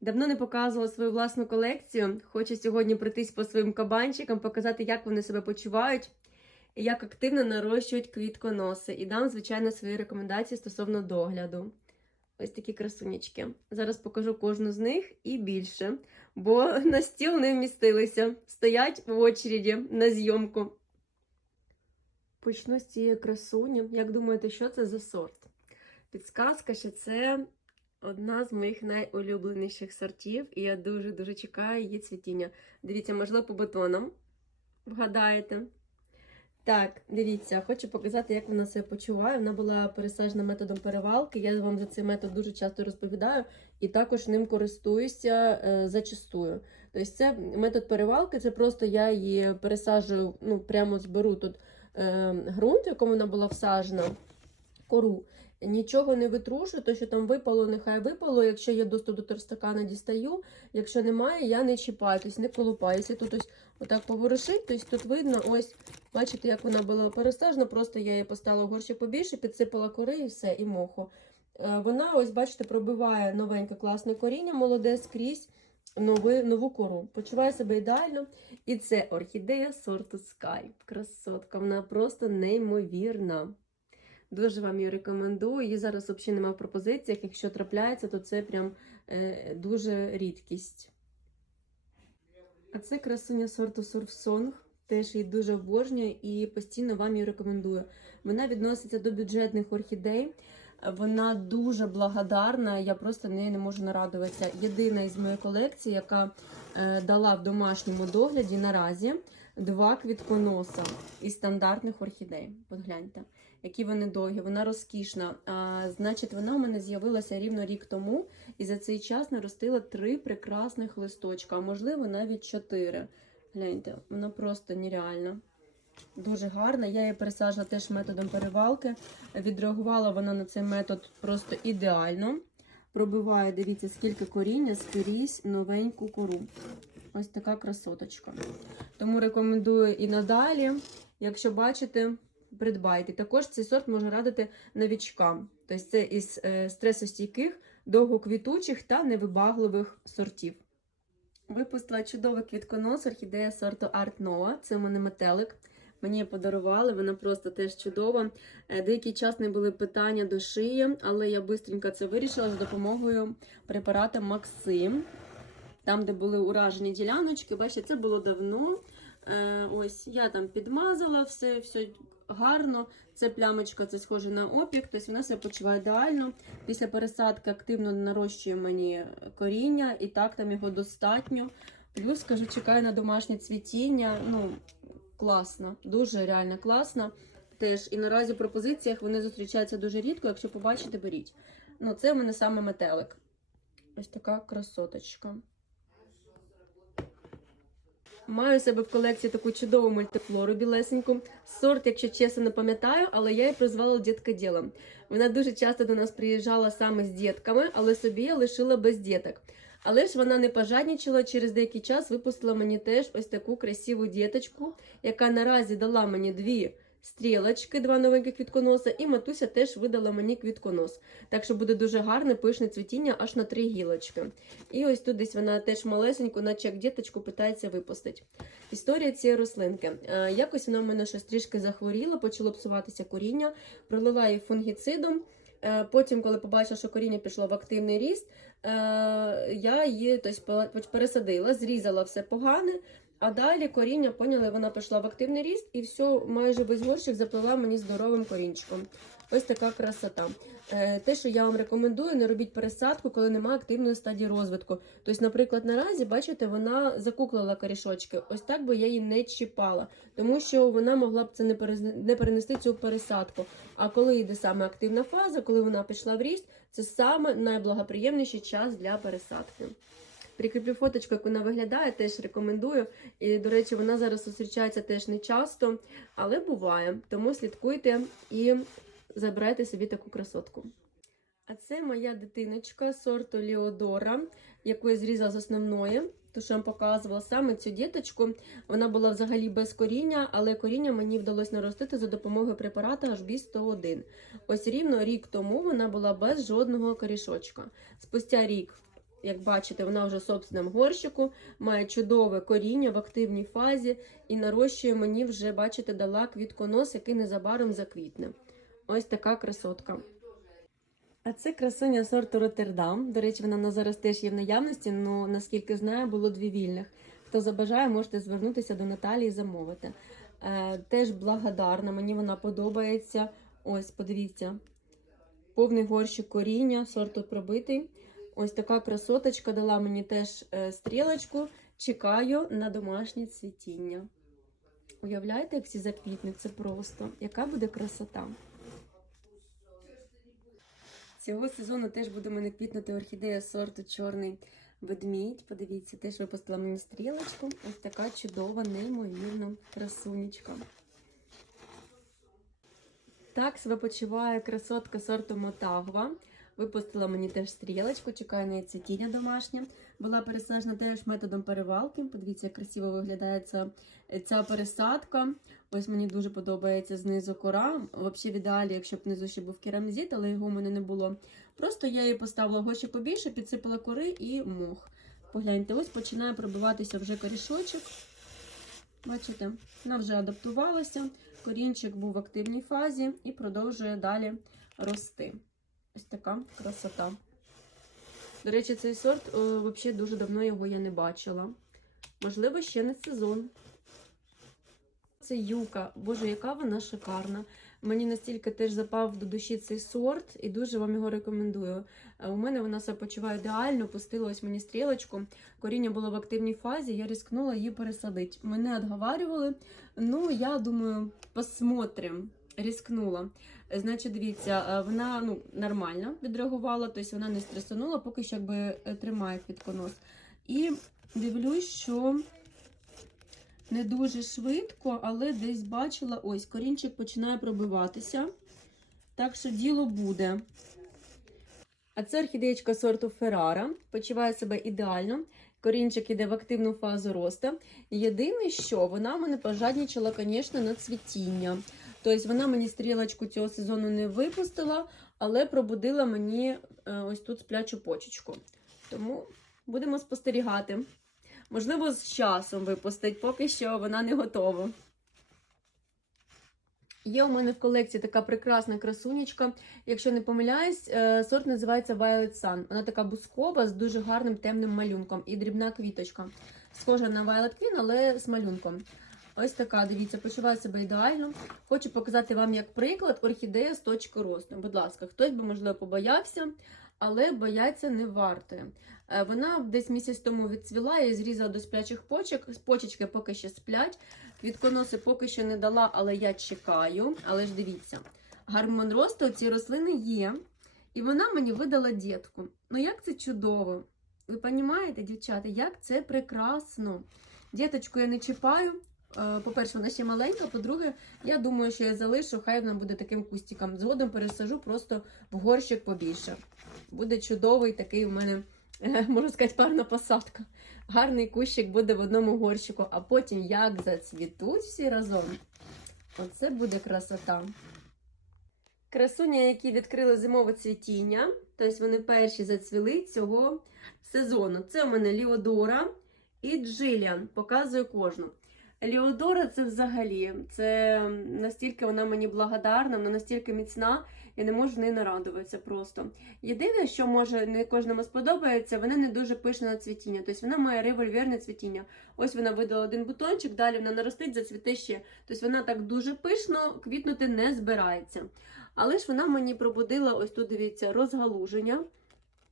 Давно не показувала свою власну колекцію. Хочу сьогодні пройтись по своїм кабанчикам, показати, як вони себе почувають і як активно нарощують квітконоси. І дам, звичайно, свої рекомендації стосовно догляду. Ось такі красунечки. Зараз покажу кожну з них і більше, бо на стіл не вмістилися. Стоять в очереді на зйомку. Почну з цієї красуні. Як думаєте, що це за сорт? Підсказка, що це одна з моїх найулюбленіших сортів, і я дуже-дуже чекаю її цвітіння. Дивіться, можливо, по бутонам. Вгадаєте? Так, дивіться, хочу показати, як вона себе почуває. Вона була пересаджена методом перевалки. Я вам за цей метод дуже часто розповідаю і також ним користуюся е, зачастую. Тобто, це метод перевалки, це просто я її пересаджую, ну, прямо зберу тут е, ґрунт, в якому вона була всаджена, кору. Нічого не витрушую, то що там випало, нехай випало. Якщо є доступ до торстакана, дістаю. Якщо немає, я не чіпаю, тобто не колупаю. Якщо тут ось отак поворушить, тобто тут видно, ось, бачите, як вона була пересаджена, просто я її поставила в горщик побільше, підсипала кори і все, і моху. Е, Вона, ось, бачите, пробиває новеньке класне коріння, молоде скрізь нови, нову кору. Почуває себе ідеально. І це орхідея сорту Sky. Красотка, вона просто неймовірна. Дуже вам її рекомендую. Її зараз взагалі немає в пропозиціях. Якщо трапляється, то це прям е, дуже рідкість. А це красуня сорту Surf Теж її дуже обожнюю і постійно вам її рекомендую. Вона відноситься до бюджетних орхідей. Вона дуже благодарна, я просто нею не можу нарадуватися. Єдина із моєї колекції, яка е, дала в домашньому догляді наразі два квітконоса із стандартних орхідей. От гляньте, які вони довгі, вона розкішна. А, значить, вона у мене з'явилася рівно рік тому, і за цей час наростила три прекрасних листочка, а можливо навіть чотири. Гляньте, вона просто нереальна. Дуже гарна. Я її пересаджила теж методом перевалки. Відреагувала вона на цей метод просто ідеально. Пробиває, дивіться, скільки коріння скрізь новеньку кору. Ось така красоточка. Тому рекомендую і надалі. Якщо бачите, придбайте. Також цей сорт може радити новічкам. Тобто це із е, стресостійких, довгоквітучих та невибагливих сортів. Випустила чудовий квітконос орхідея сорту Art Nova. Це у мене метелик. Мені подарували, вона просто теж чудова. Е, Деякий час не були питання до шиї, але я швидко це вирішила за допомогою препарату Максим. Там, де були уражені діляночки, бачите, це було давно. Е, Ось я там підмазала все, все гарно. Це плямочка, це схоже на опік, тобто вона себе почуває ідеально. Після пересадки активно нарощує мені коріння, і так там його достатньо. Плюс, кажу, чекаю на домашнє цвітіння. Ну, класно, дуже реально класно. Теж і наразі в пропозиціях вони зустрічаються дуже рідко. Якщо побачите, беріть. Ну, це в мене саме метелик. Ось така красоточка. Маю у себе в колекції таку чудову мультифлору білесеньку. Сорт, якщо чесно, не пам'ятаю, але я її призвала дітка ділом. Вона дуже часто до нас приїжджала саме з дітками, але собі я лишила без діток. Але ж вона не пожаднічила, через деякий час випустила мені теж ось таку красиву діточку, яка наразі дала мені дві стрілочки, два новеньких квітконоса, і матуся теж видала мені квітконос. Так що буде дуже гарне пишне цвітіння аж на три гілочки. І ось тут десь вона теж малесеньку, наче як діточку, питається випустити. Історія цієї рослинки. Е, Якось вона в мене щось трішки захворіла, почало псуватися коріння, пролила її фунгіцидом. Е, Потім, коли побачила, що коріння пішло в активний ріст, е, я її тобто, пересадила, зрізала все погане. А далі коріння, поняли, вона пішла в активний ріст і все, майже весь горщик заплила мені здоровим корінчиком. Ось така красота. Е, Те, що я вам рекомендую, не робіть пересадку, коли немає активної стадії розвитку. Тобто, наприклад, наразі, бачите, вона закуклила корішочки. Ось так би я її не чіпала, тому що вона могла б це не перенести цю пересадку. А коли йде саме активна фаза, коли вона пішла в ріст, це саме найблагоприємніший час для пересадки. Прикріплю фоточку, як вона виглядає, теж рекомендую. І, до речі, вона зараз зустрічається теж не часто, але буває. Тому слідкуйте і забирайте собі таку красотку. А це моя дитиночка сорту Леодора, яку я зрізала з основної. Що я вам показувала саме цю діточку. Вона була взагалі без коріння, але коріння мені вдалося наростити за допомогою препарату HB101. Ось рівно рік тому вона була без жодного корішочка. Спустя рік як бачите, вона вже в собственному горщику, має чудове коріння в активній фазі і нарощує мені вже, бачите, дала квітконос, який незабаром заквітне. Ось така красотка. А це красуня сорту Роттердам. До речі, вона на зараз теж є в наявності, але наскільки знаю, було дві вільних. Хто забажає, можете звернутися до Наталії і замовити. Е, теж благодарна, мені вона подобається. Ось, подивіться, повний горщик коріння, сорт тут пробитий. Ось така красоточка дала мені теж е, стрілочку. Чекаю на домашнє цвітіння. Уявляєте, як всі заквітнуть? Це просто. Яка буде красота? Цього сезону теж буде мене квітнути орхідея сорту Чорний ведмідь. Подивіться, теж випустила мені стрілочку. Ось така чудова, неймовірна красунечка. Так себе почуває красотка сорту Мотагва. Випустила мені теж стрілочку, чекаю на цвітіння домашнє. Була пересаджена теж методом перевалки. Подивіться, як красиво виглядає ця, пересадка. Ось мені дуже подобається знизу кора. Взагалі, в ідеалі, якщо б внизу ще був керамзит, але його в мене не було. Просто я її поставила гоші побільше, підсипала кори і мох. Погляньте, ось починає пробиватися вже корішочок. Бачите, вона вже адаптувалася. Корінчик був в активній фазі і продовжує далі рости. Ось така красота. До речі, цей сорт о, взагалі дуже давно його я не бачила. Можливо, ще не сезон. Це юка. Боже, яка вона шикарна. Мені настільки теж запав до душі цей сорт і дуже вам його рекомендую. Е, У мене вона себе почуває ідеально, пустила мені стрілочку. Коріння було в активній фазі, я рискнула її пересадити. Мене відговарювали. Ну, я думаю, посмотрим. Рискнула. Е, Значить, дивіться, е, вона ну, нормально відреагувала, тобто вона не стресанула, поки що якби е, тримає квітконос. І дивлюсь, що не дуже швидко, але десь бачила, ось корінчик починає пробиватися. Так що діло буде. А це орхідеєчка сорту Феррара. Почуває себе ідеально. Корінчик іде в активну фазу росту. Єдине, що вона мене пожаднічала, звісно, на цвітіння. Тобто вона мені стрілочку цього сезону не випустила, але пробудила мені е, ось тут сплячу почечку. Тому будемо спостерігати. Можливо, з часом випустить, поки що вона не готова. Є у мене в колекції така прекрасна красунечка. Якщо не помиляюсь, е, сорт називається Violet Sun. Вона така бускова з дуже гарним темним малюнком і дрібна квіточка. Схожа на Violet Queen, але з малюнком. Ось така, дивіться, почуваю себе ідеально. Хочу показати вам як приклад орхідея з точки росту. Будь ласка, хтось би, можливо, побоявся, але бояться не варто. Е, Вона десь місяць тому відцвіла, я зрізала до сплячих почок. Почечки поки що сплять. Квітконоси поки що не дала, але я чекаю. Але ж дивіться, гормон росту ці рослини є. І вона мені видала дітку. Ну як це чудово! Ви розумієте, дівчата, як це прекрасно. Діточку я не чіпаю. Е, По-перше, вона ще маленька. По-друге, я думаю, що я залишу, хай вона буде таким кустиком. Згодом пересажу просто в горщик побільше. Буде чудовий такий у мене, е, можна сказати, парна посадка. Гарний кущик буде в одному горщику, а потім як зацвітуть всі разом. Оце буде красота. Красуня, які відкрили зимове цвітіння, тобто вони перші зацвіли цього сезону. Це у мене Ліодора і Джиліан. Показую кожну. Ліодора це взагалі, це настільки вона мені благодарна, вона настільки міцна, я не можу в неї нарадуватися просто. Єдине, що може не кожному сподобається, вона не дуже пишна на цвітіння. Тобто вона має револьверне цвітіння. Ось вона видала один бутончик, далі вона наростить, зацвіте ще. Тобто вона так дуже пишно квітнути не збирається. Але ж вона мені пробудила, ось тут дивіться, розгалуження.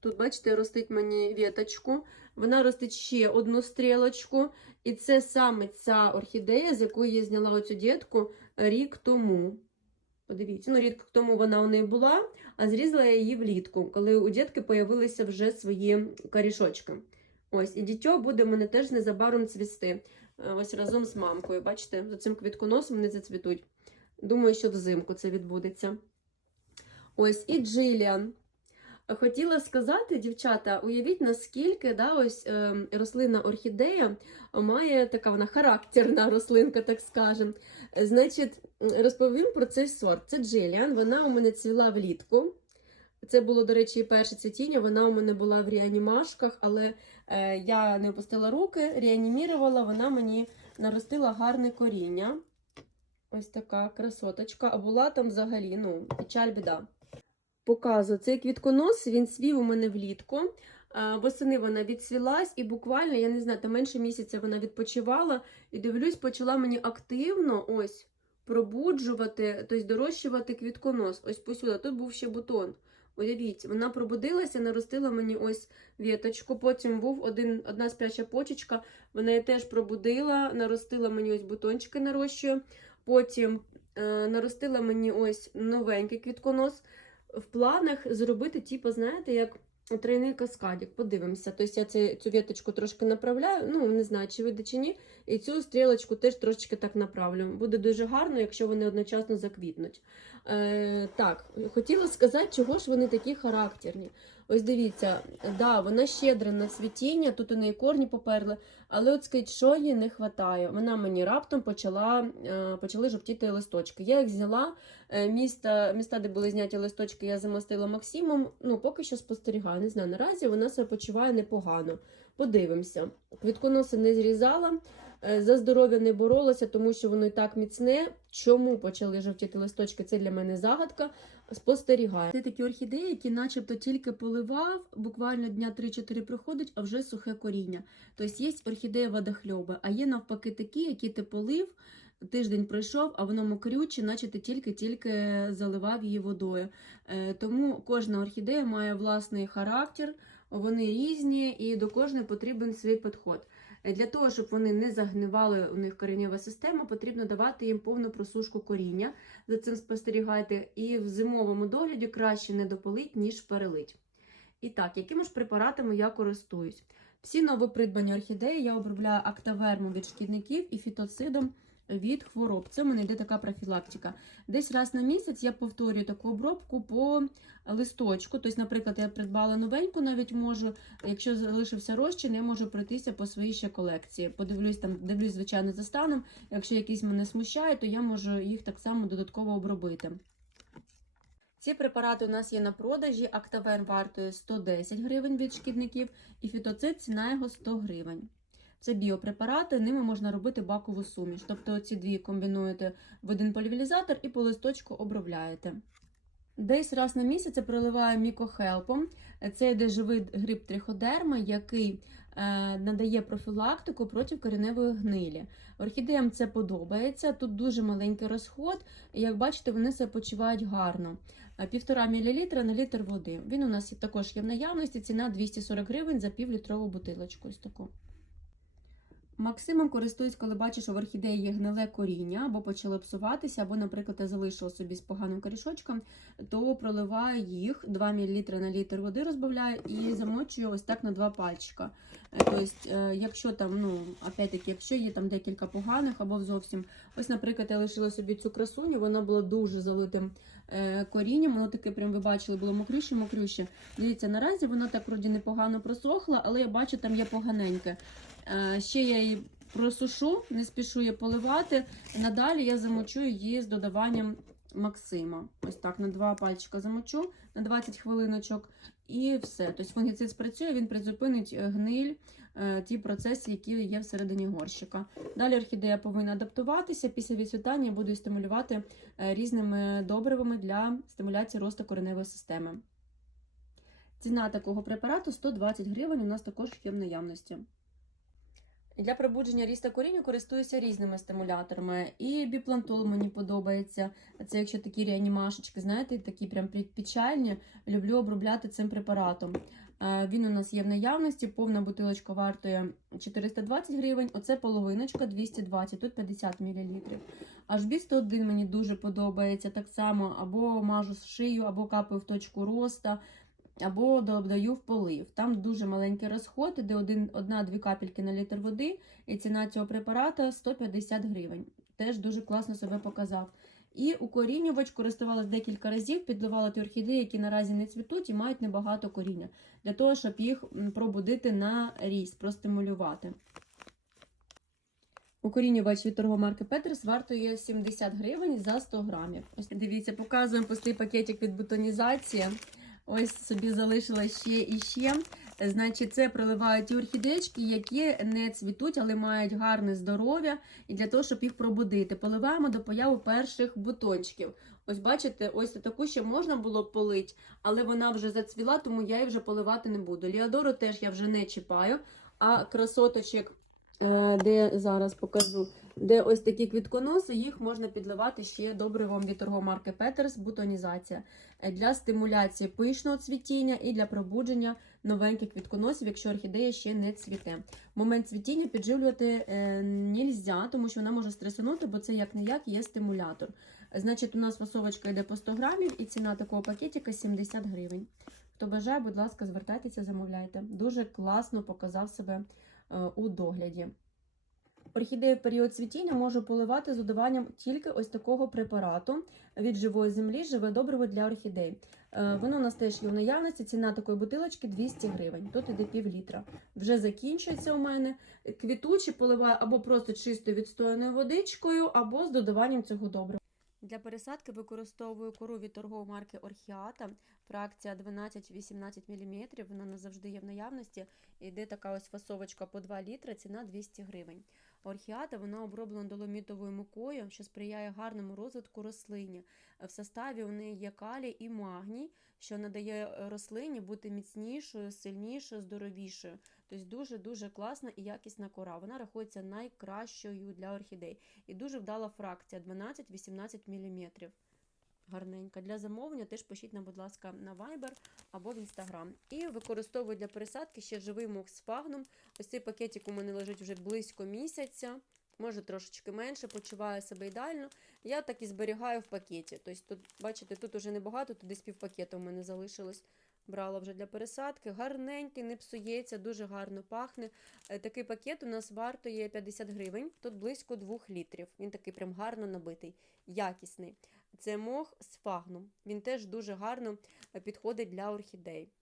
Тут, бачите, ростить мені віточку. Вона ростить ще одну стрілочку. І це саме ця орхідея, з якої я зняла оцю дітку рік тому. Подивіться, ну рік тому вона у неї була, а зрізала я її влітку, коли у дітки появилися вже свої корішочки. Ось, і дітьо буде мене теж незабаром цвісти. Е, Ось разом з мамкою. Бачите, за цим квітконосом вони зацвітуть. Думаю, що взимку це відбудеться. Ось і Джиліан. Хотіла сказати, дівчата, уявіть, наскільки да, ось е, рослина орхідея має така вона характерна рослинка, так скажем. Значить, розповім про цей сорт. Це Джиліан, вона у мене цвіла влітку. Це було, до речі, перше цвітіння. Вона у мене була в реанімашках, але е, я не опустила руки, реанімірувала, вона мені наростила гарне коріння. Ось така красоточка. А була там взагалі, ну, печаль біда. Показую, цей квітконос, він свів у мене влітку. Восени вона відсвілась, і буквально, я не знаю, там менше місяця вона відпочивала. І дивлюсь, почала мені активно ось пробуджувати, тобто дорощувати квітконос. Ось посюди. Тут був ще бутон. Уявіть, вона пробудилася, наростила мені ось віточку. Потім був один, одна спряча почечка. Вона її теж пробудила, наростила мені ось бутончики нарощує. Потім е, наростила мені ось новенький квітконос. В планах зробити, типу, знаєте, як тройний каскадик. Подивимося. Тобто я цю, цю віточку трошки направляю, ну не знаю, чи вийде чи ні. І цю стрілочку теж трошечки так направлю. Буде дуже гарно, якщо вони одночасно заквітнуть. Е, так, хотіла сказати, чого ж вони такі характерні. Ось дивіться, да, вона щедра на цвітіння, тут у неї корні поперли, але от скажіть, що їй не вистачає? Вона мені раптом почала, е, почали жовтіти листочки. Я їх взяла, е, міста, міста, де були зняті листочки, я замостила Максимом. Ну, поки що спостерігаю. Не знаю, наразі вона себе почуває непогано. Подивимося. Квітконоси не зрізала. Е, За здоров'я не боролася, тому що воно і так міцне. Чому почали жовтіти листочки? Це для мене загадка. Спостерігаю. Це такі орхідеї, які начебто тільки поливав, буквально дня 3-4 приходить, а вже сухе коріння. Тобто є орхідея водохльоби, а є навпаки такі, які ти полив, тиждень пройшов, а воно мокрюче, наче ти тільки-тільки заливав її водою. Е, Тому кожна орхідея має власний характер, вони різні і до кожної потрібен свій підход. Е, Для того, щоб вони не загнивали, у них коренева система, потрібно давати їм повну просушку коріння. За цим спостерігайте. І в зимовому догляді краще не дополить, ніж перелить. І так, якими ж препаратами я користуюсь? Всі новопридбані орхідеї я обробляю актавермом від шкідників і фітоцидом від хвороб. Це в мене йде така профілактика. Десь раз на місяць я повторюю таку обробку по листочку. Тобто, наприклад, я придбала новеньку, навіть можу, якщо залишився розчин, я можу пройтися по своїй ще колекції. Подивлюсь там, дивлюсь, звичайно, за станом. Якщо якісь мене смущають, то я можу їх так само додатково обробити. Ці препарати у нас є на продажі. Актавен вартує 110 гривень від шкідників, і фітоцид ціна його 100 гривень. Це біопрепарати, ними можна робити бакову суміш. Тобто ці дві комбінуєте в один полівілізатор і по листочку обробляєте. Десь раз на місяць проливаю мікохелпом. Це йде живий гриб триходерма, який е, надає профілактику проти кореневої гнилі. Орхідеям це подобається. Тут дуже маленький розход, і як бачите, вони себе почувають гарно. Е, Півтора мл на літр води. Він у нас також є в наявності. Ціна 240 гривень за півлітрову бутилочку. Ось таку. Максимом користуюсь, коли бачу, що в орхідеї є гниле коріння, або почало псуватися, або, наприклад, я залишила собі з поганим корішочком, то проливаю їх 2 мл на літр води розбавляю і замочую ось так на два пальчика. Е, Тобто, е, якщо там, ну, опять-таки, якщо є там декілька поганих або зовсім. Ось, наприклад, я лишила собі цю красуню, вона була дуже залитим е, корінням, воно таке, прям ви бачили, було мокрюще, мокрюще. Дивіться, наразі воно так вроді непогано просохла, але я бачу, там є поганеньке. Е, Ще я її просушу, не спішу її поливати. Надалі я замочу її з додаванням Максима. Ось так, на два пальчика замочу на 20 хвилиночок. І все. Тобто фунгіцид спрацює, він призупинить е, гниль, е, ті процеси, які є всередині горщика. Далі орхідея повинна адаптуватися. Після відцвітання я буду її стимулювати різними добривами для стимуляції росту кореневої системи. Ціна такого препарату 120 гривень. У нас також є в наявності. Для пробудження ріста коріння користуюся різними стимуляторами. І біплантол мені подобається. Це якщо такі реанімашечки, знаєте, такі прям печальні, люблю обробляти цим препаратом. Е, Він у нас є в наявності, повна бутилочка вартує 420 гривень, оце половиночка 220, тут 50 мл. HB 101 мені дуже подобається. Так само або мажу з шию, або капаю в точку роста або додаю в полив. Там дуже маленький розход, де одна-дві капельки на літр води, і ціна цього препарата 150 гривень. Теж дуже класно себе показав. І укорінювач користувалась декілька разів, підливала ті орхідеї, які наразі не цвітуть і мають небагато коріння, для того, щоб їх пробудити на ріст, простимулювати. Укорінювач від торгомарки Петрис вартує 70 гривень за 100 грамів. Ось дивіться, показуємо пустий пакетик від бутонізації. Ось собі залишила ще і ще. Значить, це проливають орхідечки, які не цвітуть, але мають гарне здоров'я, і для того, щоб їх пробудити. Поливаємо до появи перших бутончиків. Ось бачите, ось таку ще можна було полити, але вона вже зацвіла, тому я її вже поливати не буду. Ліадору теж я вже не чіпаю, а красоточок, е, де зараз покажу, де ось такі квітконоси, їх можна підливати ще добривом від торгомарки Петерс, бутонізація Е, для стимуляції пишного цвітіння і для пробудження новеньких квітконосів, якщо орхідея ще не цвіте. В момент цвітіння підживлювати е, нельзя, тому що вона може стресанути, бо це як не як є стимулятор. Значить, у нас фасовочка йде по 100 грамів і ціна такого пакетика 70 гривень. Хто бажає, будь ласка, звертайтеся, замовляйте. Дуже класно показав себе е, у догляді. Орхідею в період цвітіння можу поливати з додаванням тільки ось такого препарату від живої землі, живе добриво для орхідей. Е, Воно у нас теж є в наявності. Ціна такої бутилочки 200 гривень. Тут іде пів літра. Вже закінчується у мене. Квітучі поливаю або просто чистою відстояною водичкою, або з додаванням цього добрива. Для пересадки використовую кору від торгової марки Орхіата. Фракція 12-18 мм. Вона не завжди є в наявності. Іде така ось фасовочка по 2 літри, ціна 200 гривень. Орхіата вона оброблена доломітовою мукою, що сприяє гарному розвитку рослині. В составі у неї є калій і магній, що надає рослині бути міцнішою, сильнішою, здоровішою. Тобто дуже-дуже класна і якісна кора. Вона рахується найкращою для орхідей. І дуже вдала фракція 12-18 мм. Гарненька. Для замовлення теж пишіть нам, будь ласка, на Viber або в Instagram. І використовую для пересадки ще живий мох з фагном. Ось цей пакетик у мене лежить вже близько місяця, може трошечки менше, почуваю себе ідеально. Я так і зберігаю в пакеті. Тобто, тут, бачите, тут уже небагато, тут десь півпакета у мене залишилось. Брала вже для пересадки. Гарненький, не псується, дуже гарно пахне. Е, Такий пакет у нас вартує 50 гривень, тут близько 2 літрів. Він такий прям гарно набитий, якісний. Це мох з фагном. Він теж дуже гарно е, підходить для орхідей.